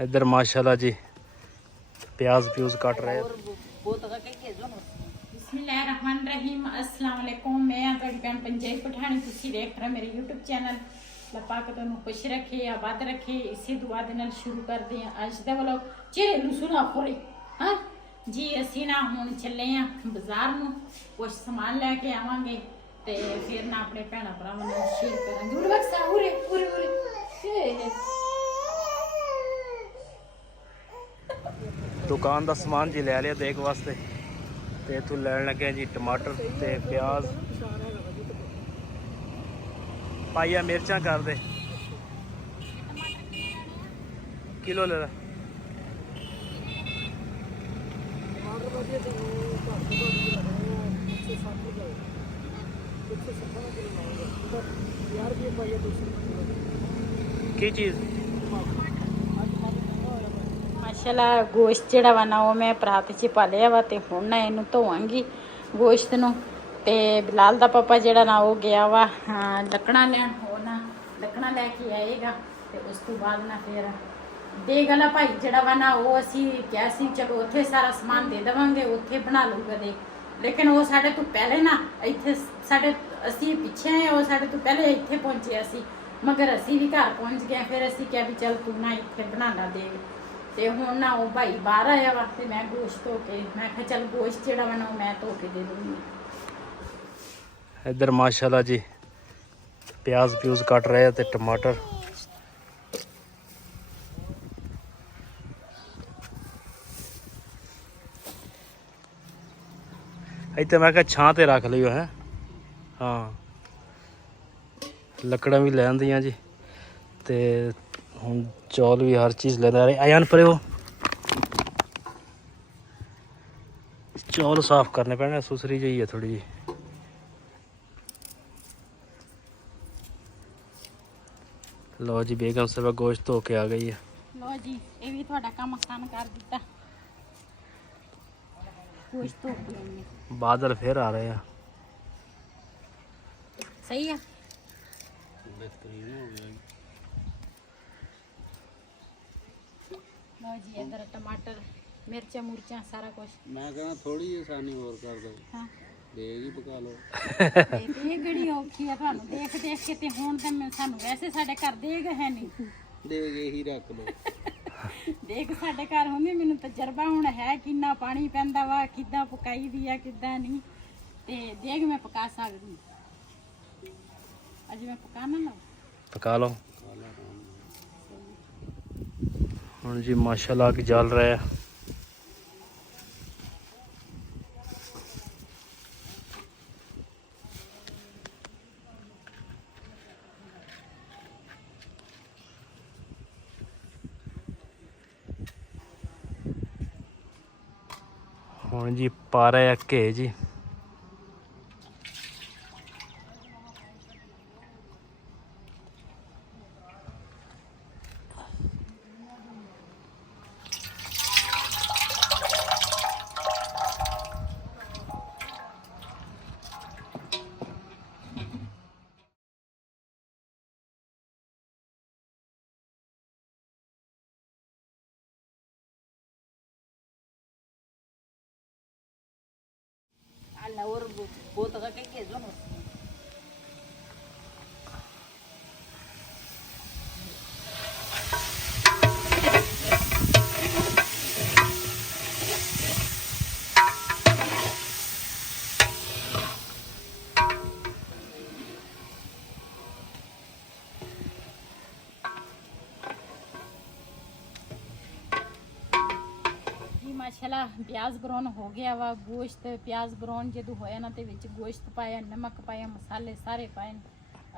इधर माशाल्लाह जी प्याज प्यूज काट रहे हैं। बिस्मिल्लाहिर्रहमानिर्रहीम अस्सलाम वालेकुम। मैं ਤੁਹਾਡੀ ਭੈਣ ਪੰਜੇਰੀ ਪਠਾਣੀ, ਤੁਸੀਂ ਦੇਖ ਰਹੇ ਮੇਰੇ YouTube ਚੈਨਲ। ਅੱਲਾਹ ਪਾਕ ਤੁਹਾਨੂੰ ਖੁਸ਼ ਰੱਖੇ, ਆਬਾਦ ਰੱਖੇ। ਇਸੇ ਦੁਆ ਦੇ ਨਾਲ ਸ਼ੁਰੂ ਕਰਦੇ ਹਾਂ ਅੱਜ ਦਾ ਵਲੌਗ। ਚਿਹਰੇ ਨੂੰ ਸੁਣਾ ਖੋਰੇ ਹਾਂ ਜੀ। ਅਸੀਂ ਨਾ ਹੁਣ ਚੱਲੇ ਆ ਬਾਜ਼ਾਰ ਨੂੰ, ਕੁਝ ਸਮਾਨ ਲੈ ਕੇ ਆਵਾਂਗੇ ਤੇ ਫਿਰ ਨਾ ਆਪਣੇ ਭੈਣਾਂ ਭਰਾਵਾਂ ਨਾਲ ਸ਼ੇਅਰ ਕਰਾਂਗੇ। ਉਰੇ ਬਕਸਾ ਉਰੇ ਉਰੇ ਉਰੇ दुकान का समान जी ले लिया देख वास्ते ते इथों लैन लगे जी टमाटर ते प्याज, पाइया मिर्चा कर दे किलो ले ला। की चीज़ ਮਾਸ਼ਾਅੱਲਾ ਗੋਸ਼ਤ ਜਿਹੜਾ ਵਾ ਨਾ ਉਹ ਮੈਂ ਪਰਾਤ 'ਚ ਪਾ ਲਿਆ ਵਾ ਤੇ ਹੁਣ ਨਾ ਇਹਨੂੰ ਧੋਵਾਂਗੀ ਗੋਸ਼ਤ ਨੂੰ। ਤੇ ਬਿਲਾਲ ਦਾ ਪਾਪਾ ਜਿਹੜਾ ਨਾ ਉਹ ਗਿਆ ਵਾ ਲੱਕੜਾਂ ਲੈਣ, ਉਹ ਨਾ ਲੱਕੜਾਂ ਲੈ ਕੇ ਆਏਗਾ ਤੇ ਉਸ ਤੋਂ ਬਾਅਦ ਨਾ ਫਿਰ ਦੇਗ ਵਾਲਾ ਭਾਈ ਜਿਹੜਾ ਵਾ ਨਾ ਉਹ ਅਸੀਂ ਕਿਹਾ ਸੀ ਚਲੋ ਉੱਥੇ ਸਾਰਾ ਸਮਾਨ ਦੇ ਦੇਵਾਂਗੇ, ਉੱਥੇ ਬਣਾ ਲੂਗਾ ਦੇਗ। ਲੇਕਿਨ ਉਹ ਸਾਡੇ ਤੋਂ ਪਹਿਲੇ ਨਾ ਇੱਥੇ ਅਸੀਂ ਪਿੱਛੇ ਆਏ, ਉਹ ਸਾਡੇ ਤੋਂ ਪਹਿਲੇ ਇੱਥੇ ਪਹੁੰਚਿਆ ਸੀ, ਮਗਰ ਅਸੀਂ ਵੀ ਘਰ ਪਹੁੰਚ ਗਏ। ਫਿਰ ਅਸੀਂ ਕਿਹਾ ਵੀ ਚੱਲ ਤੂੰ ਨਾ ਇੱਥੇ ਬਣਾ ਲਾ ਦੇਗ। ਤੇ ਹੁਣ ਨਾ ਉਹ ਭਾਈ ਬਾਹਰ ਆਇਆ ਵਾ ਤੇ ਮੈਂ ਗੋਸ਼ਤ ਧੋ ਕੇ, ਮੈਂ ਕਿਹਾ ਚੱਲ ਗੋਸ਼ਤ ਜਿਹੜਾ ਵਾ ਨਾ ਉਹ ਮੈਂ ਧੋ ਕੇ ਦੇ ਦੂੰਗੀ। इधर माशाल्लाह जी प्याज प्यूज काट रहे हैं ते टमाटर। इतने मैं छां ते रख लियो है। हाँ लकड़ा भी ले आंदियां जी ते हुण चौल भी हर चीज़ लेंदा रहे। आयान परे हो चौल साफ करने पैने, सुसरी जी है थोड़ी जी। लो जी बेगम साहब गोश्त धो के आ गई है। ਲੋ ਜੀ ਇਹ ਵੀ ਤੁਹਾਡਾ ਕੰਮ ਆਸਾਨ ਕਰ ਦਿੱਤਾ। ਗੋਸ਼ਤ ਧੋ ਕੇ ਆਈ ਹਾਂ। बादल फिर आ रहे हैं। ਸਹੀ ਆ। ਲੋ ਜੀ ਇਧਰ ਟਮਾਟਰ, ਮਿਰਚਾਂ ਮੁਰਚਾਂ ਸਾਰਾ ਕੁਝ। ਮੈਂ ਕਹਿੰਦਾ ਥੋੜੀ ਜਿਹੀ ਆਸਾਨੀ ਹੋਰ ਕਰ ਦੋ, ਹਾਂ ਦੇਗ ਹੀ ਪਕਾ ਲਓ। ਇਹ ਕਿਹੜੀ ਔਖੀ ਆ ਤੁਹਾਨੂੰ ਦੇਖ ਦੇਖ ਕੇ। ਤੇ ਹੁਣ ਤਾਂ ਸਾਨੂੰ ਵੈਸੇ ਸਾਡੇ ਘਰ ਦੇਗ ਹੈ ਨਹੀਂ, ਦੇਗ ਇਹੀ ਰੱਖ ਲਓ। ਦੇਖ ਸਾਡੇ ਘਰ ਹੁੰਦੀ, ਮੈਨੂੰ ਤਜਰਬਾ ਹੁਣ ਹੈ ਕਿੰਨਾ ਪਾਣੀ ਪੈਂਦਾ ਵਾ, ਕਿੱਦਾਂ ਪਕਾਈ ਦੀ ਆ ਕਿੱਦਾਂ ਨਹੀਂ। ਤੇ ਦੇਗ ਮੈਂ ਪਕਾ ਸਕਦੀ, ਅੱਜ ਮੈਂ ਪਕਾਣਾ ਨਾ पका लो। हुण जी माशाल्लाह की जल रहा है। हुण जी पा रहे हैं घे जी। alla or bota ka ke zo no ਮਾਸ਼ਾਅੱਲਾ ਪਿਆਜ਼ ਬਰਾਉਨ ਹੋ ਗਿਆ ਵਾ। ਗੋਸ਼ਤ ਪਿਆਜ਼ ਬਰਾਉਨ ਜਦੋਂ ਹੋਇਆ ਨਾ ਤੇ ਵਿੱਚ ਗੋਸ਼ਤ ਪਾਇਆ, ਨਮਕ ਪਾਇਆ, ਮਸਾਲੇ ਸਾਰੇ ਪਾਏ,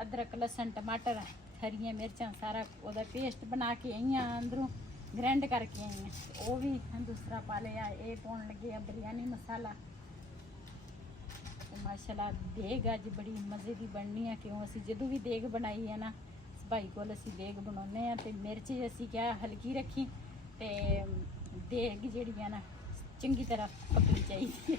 ਅਦਰਕ ਲਸਣ ਟਮਾਟਰ ਹਰੀਆਂ ਮਿਰਚਾਂ ਸਾਰਾ ਉਹਦਾ ਪੇਸਟ ਬਣਾ ਕੇ ਆਈਆਂ, ਅੰਦਰੋਂ ਗ੍ਰੈਂਡ ਕਰਕੇ ਆਈਆਂ। ਉਹ ਵੀ ਦੂਸਰਾ ਪਾ ਲਿਆ। ਇਹ ਪਾਉਣ ਲੱਗੇ ਆ ਬਿਰਿਆਨੀ ਮਸਾਲਾ। ਮਾਸ਼ਾਅੱਲਾ ਦੇਗ ਅੱਜ ਬੜੀ ਮਜ਼ੇ ਦੀ ਬਣਨੀ ਆ, ਕਿਉਂ ਅਸੀਂ ਜਦੋਂ ਵੀ ਦੇਗ ਬਣਾਈ ਹੈ ਨਾ ਭਾਈ ਕੋਲ ਅਸੀਂ ਦੇਗ ਬਣਾਉਂਦੇ ਆ। ਤੇ ਮਿਰਚ ਅਸੀਂ ਕਿਹਾ ਹਲਕੀ ਰੱਖੀ ਤੇ ਦੇਗ ਜਿਹੜੀ ਆ ਨਾ ਚੰਗੀ ਤਰ੍ਹਾਂ ਪੱਕਣੀ ਚਾਹੀਦੀ ਹੈ।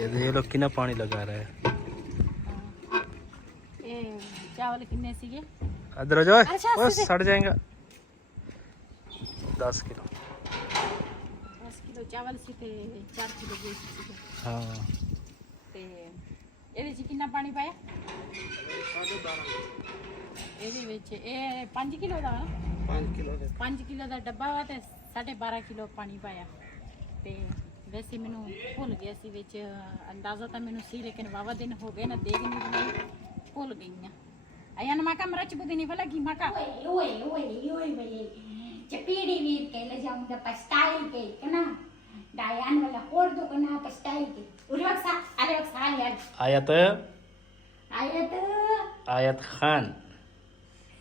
ये देख लो कितना पानी लगा रहा है। ये चावल कितने सीगे? इधर आ जाओ, अच्छा, बस सड़ जाएगा। 10 किलो। 10 किलो चावल ਸੀ ਤੇ 4 ਕਿਲੋ ਗੋਸ਼ਤ ਸੀ। हाँ ਤੇ ਇਹਦੇ ਚ ਕਿੰਨਾ ਪਾਣੀ ਪਾਇਆ? ਇਹਦੇ ਵਿੱਚ ਇਹ 5 ਕਿਲੋ ਦਾ 5 ਕਿਲੋ ਦੇ 5 ਕਿਲੋ ਦਾ ਡੱਬਾ ਵਾ ਤੇ 12.5 ਕਿਲੋ ਪਾਣੀ ਪਾਇਆ। ਤੇ ਵੈਸੇ ਮੈਨੂੰ ਭੁੱਲ ਗਿਆ ਸੀ ਵਿੱਚ ਅੰਦਾਜ਼ਾ ਤਾਂ ਮੈਨੂੰ ਸੀ ਲੇਕਿਨ ਵਾਵਾ ਦਿਨ ਹੋ ਗਏ ਨਾ ਦੇਖ ਨਹੀਂ ਬਣਾਈ, ਭੁੱਲ ਗਈ ਆ। Ayan maka merach budini pala lagi maka. Oi, Cepiri wir kele jam da pastai ke kana. Dayan wala hordo kana pastai ke. Urwaksa, alewaksa ya. आयत Ayat आयत खान।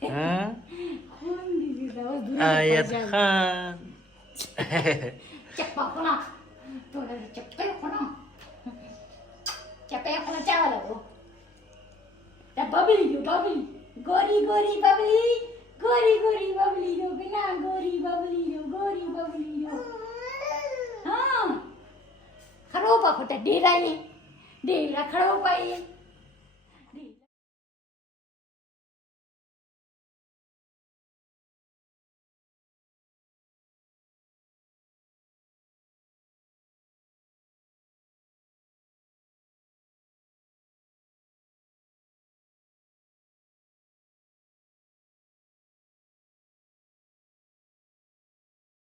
हाँ hundi da आयत Khan. cepak kana. To da cepek kana. Cepek kana chawala wo. Da bubbly. Gori bubbly. Gori bubbly do bina gori bubbly do. हाँ खरोबा खोटा डेरा ये डेरा खरोबा ये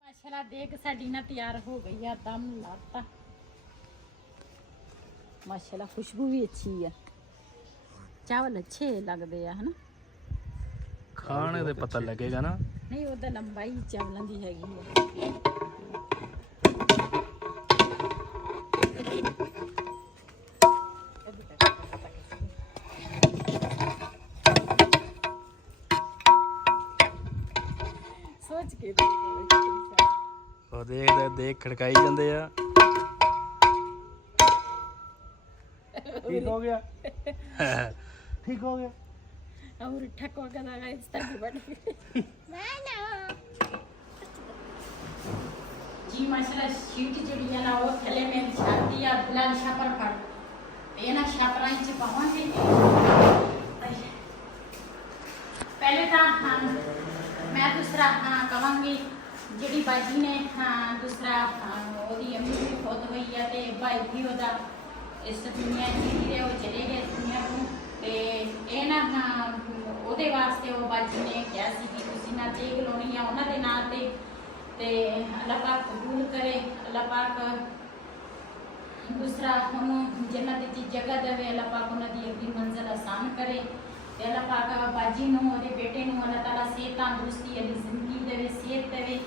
ਮਾਸ਼ਾਅੱਲਾ ਦੇਖ ਸਾਡੀ ਨਾ ਤਿਆਰ ਹੋ ਗਈ ਆ, ਦਮ ਲਾਤਾ। ਮਾਸ਼ਾਅੱਲਾ ਖੁਸ਼ਬੂ ਵੀ ਅੱਛੀ ਆ, ਚਾਵਲ ਅੱਛੇ ਲੱਗਦੇ ਆ ਹਨਾ। खाने दे पता लगेगा ना। ਨਹੀਂ ਉਹਦਾ ਲੰਬਾਈ ਚਾਵਲਾਂ ਦੀ ਹੈਗੀ ਆ। ਸੋਚ ਕੇ ਉਹ ਦੇਖ ਖੜਕਾਈ ਜਾਂਦੇ ਆ। ठीक हो गया। ठीक हो गया। और ठको का लगा इस तरह की बड़ी जी माशाल्लाह शीट जड़ी है ना वो थले में छाती या बिलाल छापर फड़ ये ना छापराई च पावांगे। पहले तो हाँ मैं दूसरा हाँ कवांगी जड़ी बाजी ने हाँ दूसरा ओदी अम्मी भी बहुत हुई है ते भाई भी ओदा इस दुनिया जी रे वो चले गए दुनिया को ਤੇ ਇਹ ਨਾ ਉਹਦੇ ਵਾਸਤੇ ਉਹ ਬਾਜੀ ਨੇ ਕਿਹਾ ਸੀ ਕਿ ਤੁਸੀਂ ਨਾ ਦੇਖ ਲਾਉਣੀ ਆ ਉਹਨਾਂ ਦੇ ਨਾਂ ਤੇ ਅੱਲਾਹ ਪਾਕ ਕਬੂਲ ਕਰੇ। ਅੱਲਾਹ ਪਾਕ ਦੂਸਰਾ ਉਹਨੂੰ ਜੰਨਤ ਦੀ ਜਗ੍ਹਾ ਦੇਵੇ। ਅੱਲਾਹ ਪਾਕ ਉਹਨਾਂ ਦੀ ਅੱਗੇ ਮੰਜ਼ਿਲ ਆਸਾਨ ਕਰੇ ਤੇ ਅੱਲਾਹ ਪਾਕ ਬਾਜੀ ਨੂੰ ਉਹਦੇ ਬੇਟੇ ਨੂੰ ਅੱਲਾਹ ਤਾਲਾ ਸਿਹਤ ਤੰਦਰੁਸਤੀ ਵਾਲੀ ਜ਼ਿੰਦਗੀ ਦੇਵੇ, ਸਿਹਤ ਦੇਵੇ।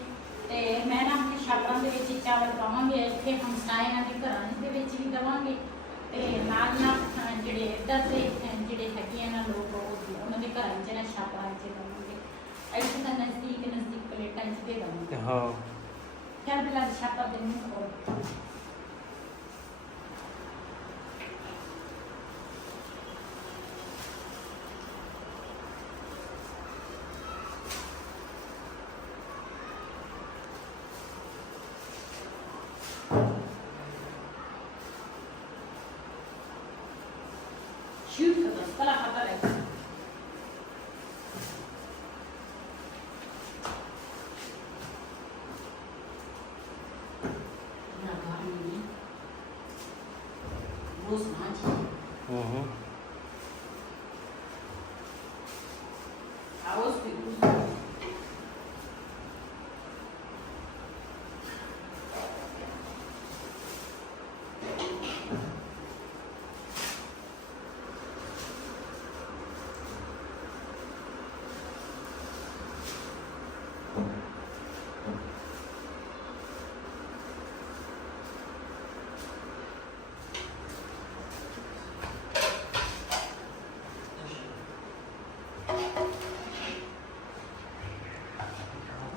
ਤੇ ਮੈਂ ਨਾ ਆਪਣੇ ਛਾਪਰਾਂ ਦੇ ਵਿੱਚ ਚਾਵਲ ਪਾਵਾਂਗੇ, ਇੱਥੇ ਹਮਸਾਇਆਂ ਦੇ ਘਰਾਂ ਦੇ ਵਿੱਚ ਵੀ ਦੇਵਾਂਗੇ ਤੇ ਨਾਲ ਜਿਹੜੇ ਇੱਧਰ ਦੇ ਜਿਹੜੇ ਹੈਗੇ ਆ ਨਾ ਲੋਕ ਉਹਨਾਂ ਦੇ ਘਰਾਂ 'ਚ ਨਾ ਛਾਪਰਾਂ 'ਚ ਦੇਵਾਂਗੇ। ਇੱਥੇ ਤਾਂ ਨਜ਼ਦੀਕ ਪਲੇਟਾਂ 'ਚ ਦੇ ਦੇਵਾਂਗੇ। हाँ ਚੱਲ ਬਿਲਾ ਛਾਪਾ ਦੇ ਮੂੰਹ ਕੋਲ shoot kadar kala khatar hai na gani wo snaji aos pe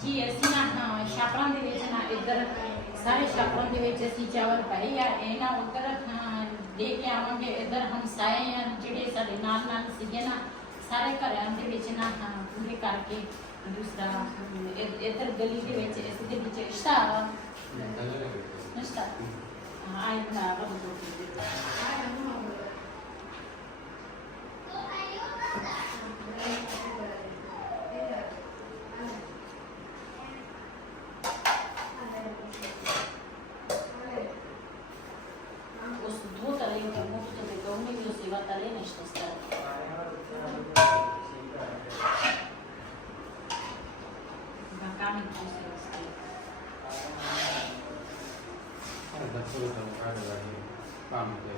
ਜੀ ਅਸੀਂ ਨਾ ਛਾਪਰਾਂ ਦੇ ਵਿੱਚ ਨਾ ਇੱਧਰ ਸਾਰੇ ਛਾਪਰਾਂ ਦੇ ਵਿੱਚ ਅਸੀਂ ਚਾਵਲ ਪਾਏ ਆ। ਇਹ ਨਾ ਉੱਧਰ ਦੇ ਕੇ ਆਵਾਂਗੇ। ਇੱਧਰ ਹਮਸਾਏ ਆ ਜਿਹੜੇ ਸਾਡੇ ਨਾਲ ਸੀਗੇ ਨਾ ਸਾਰੇ ਘਰਾਂ ਦੇ ਵਿੱਚ ਨਾ ਪੂਰੇ ਕਰਕੇ ਦੂਸਰਾ ਇੱਧਰ ਗਲੀ ਦੇ ਵਿੱਚ ਇਸ ਦੇ ਵਿੱਚ ਰਿਸ਼ਤਾ ਆਏ ਬਣਾ ਕੇ ਦੋ os due taremo molto di come io si va a tale nešto stare makami ko sa stare da solo da fare da pamte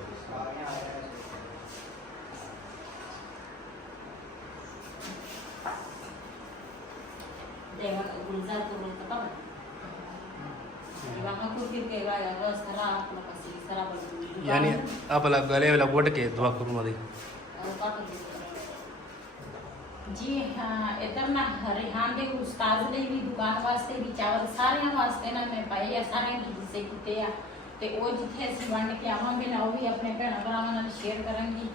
dewa gulzar to bolta pa वहाँ को फिर कहेगा यार सरा आप लोग का सी सरा बोल यानी आपला गले वाला बोट के दुआ करूँ मदी जी हाँ इधर ना रिहान के उस्ताद ने भी दुकान वास्ते भी चावल सारे वास्ते ना मैं पाई या सारे जिसे किते या ते वो जिथे ਅਸੀਂ ਵੰਡ ਕੇ ਆਵਾਂਗੇ ਨਾ ਉਹ ਵੀ ਆਪਣੇ ਭੈਣਾਂ ਭਰਾਵਾਂ ਨਾਲ ਸ਼ੇਅਰ ਕਰਾਂਗੀ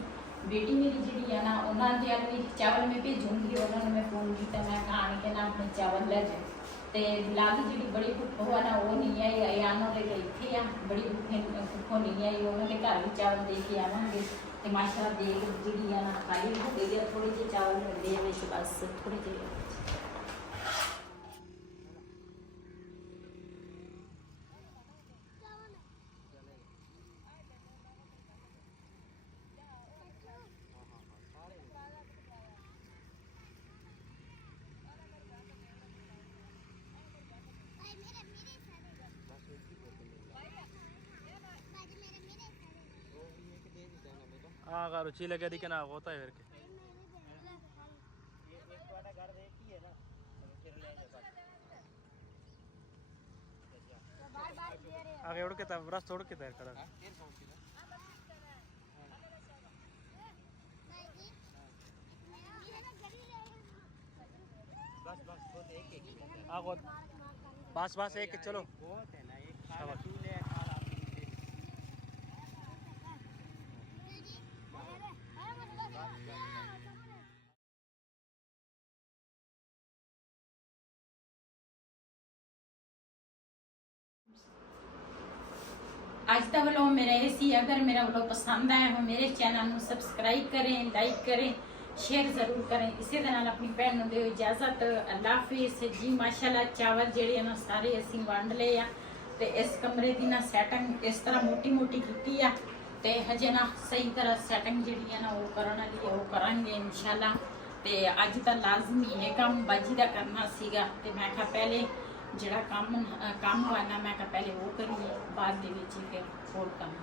ਬੇਟੀ ਮੇਰੀ ਜਿਹੜੀ ਆ ਨਾ ਉਹਨਾਂ ਦੇ ਵੀ ਚਾਵਲ ਮੈਂ ਭੇਜੂੰਗੀ ਉਹਨਾਂ ਨੂੰ ਮੈਂ ਫੋਨ ਕੀਤਾ ਮੈਂ ਖਾਣ ਕੇ ਨਾ ਆਪਣੇ ਚਾਵਲ ਲੈ ਜਾ ਤੇ ਬਿਲਾਲ ਦੀ ਜਿਹੜੀ ਬੜੀ ਭੁੱਖੋ ਆ ਨਾ ਉਹ ਨਹੀਂ ਆਈ ਆਇਆਨੋ ਦੇ ਇੱਥੇ ਆ ਬੜੀ ਭੁੱਖੋ ਨਹੀਂ ਆਈ ਉਹਨਾਂ ਦੇ ਘਰ ਵੀ ਚਾਵਲ ਦੇ ਕੇ ਆਵਾਂਗੇ ਤੇ ਮਾਸ਼ਾਅੱਲਾ ਦੇਖ ਜਿਹੜੀ ਆ ਨਾ ਖਾਲੀ ਹੋ ਗਈ ਆ ਥੋੜੇ ਜਿਹੇ ਚਾਵਲ ਮਿਲਦੇ ਆ ਵਿੱਚ ਬਸ ਥੋੜੇ ਜਿਹੇ हाँ अगर रुचि लगे दी के ना होता है फिर के आगे उड़ के तब रस तोड़ के तैयार करा बस एक चलो ਅੱਜ ਦਾ ਵਲੋਗ ਮੇਰਾ ਇਹ ਸੀ ਅਗਰ ਮੇਰਾ ਵਲੋਗ ਪਸੰਦ ਆਇਆ ਹੋ ਮੇਰੇ ਚੈਨਲ ਨੂੰ ਸਬਸਕ੍ਰਾਈਬ ਕरें ਲਾਈਕ करें शेयर ज़रूर करें ਇਸੇ ਦੇ ਨਾਲ ਆਪਣੀ ਭੈਣ ਨੂੰ ਦਿਓ ਇਜਾਜ਼ਤ ਅੱਲਾ ਹਾਫਿਜ਼ ਜੀ ਮਾਸ਼ਾਅੱਲਾ ਚਾਵਲ ਜਿਹੜੇ ਨਾ ਸਾਰੇ ਅਸੀਂ ਵੰਡ ਲਏ ਆ ਤੇ ਇਸ ਕਮਰੇ ਦੀ ਨਾ ਸੈਟਿੰਗ ਇਸ ਤਰ੍ਹਾਂ ਮੋਟੀ ਮੋਟੀ ਕੀਤੀ ਆ ਤੇ ਹਜੇ ਨਾ ਸਹੀ ਤਰ੍ਹਾਂ ਸੈਟਿੰਗ ਜਿਹੜੀ ਆ ਨਾ ਉਹ ਕਰਨ ਵਾਲੀ ਆ ਉਹ ਕਰਾਂਗੇ ਇਨਸ਼ਾਅੱਲਾ ਤੇ ਅੱਜ ਤਾਂ ਲਾਜ਼ਮੀ ਇਹ ਕੰਮ ਬਾਜੀ ਦਾ ਕਰਨਾ ਸੀਗਾ ਤੇ ਮੈਂ ਕਿਹਾ ਪਹਿਲੇ ਜਿਹੜਾ ਕੰਮ ਵਾਲਾ ਮੈਂ ਕਿਹਾ ਪਹਿਲੇ ਉਹ ਕਰੀਏ ਬਾਅਦ ਦੇ ਵਿੱਚ ਫਿਰ ਹੋਰ ਕੰਮ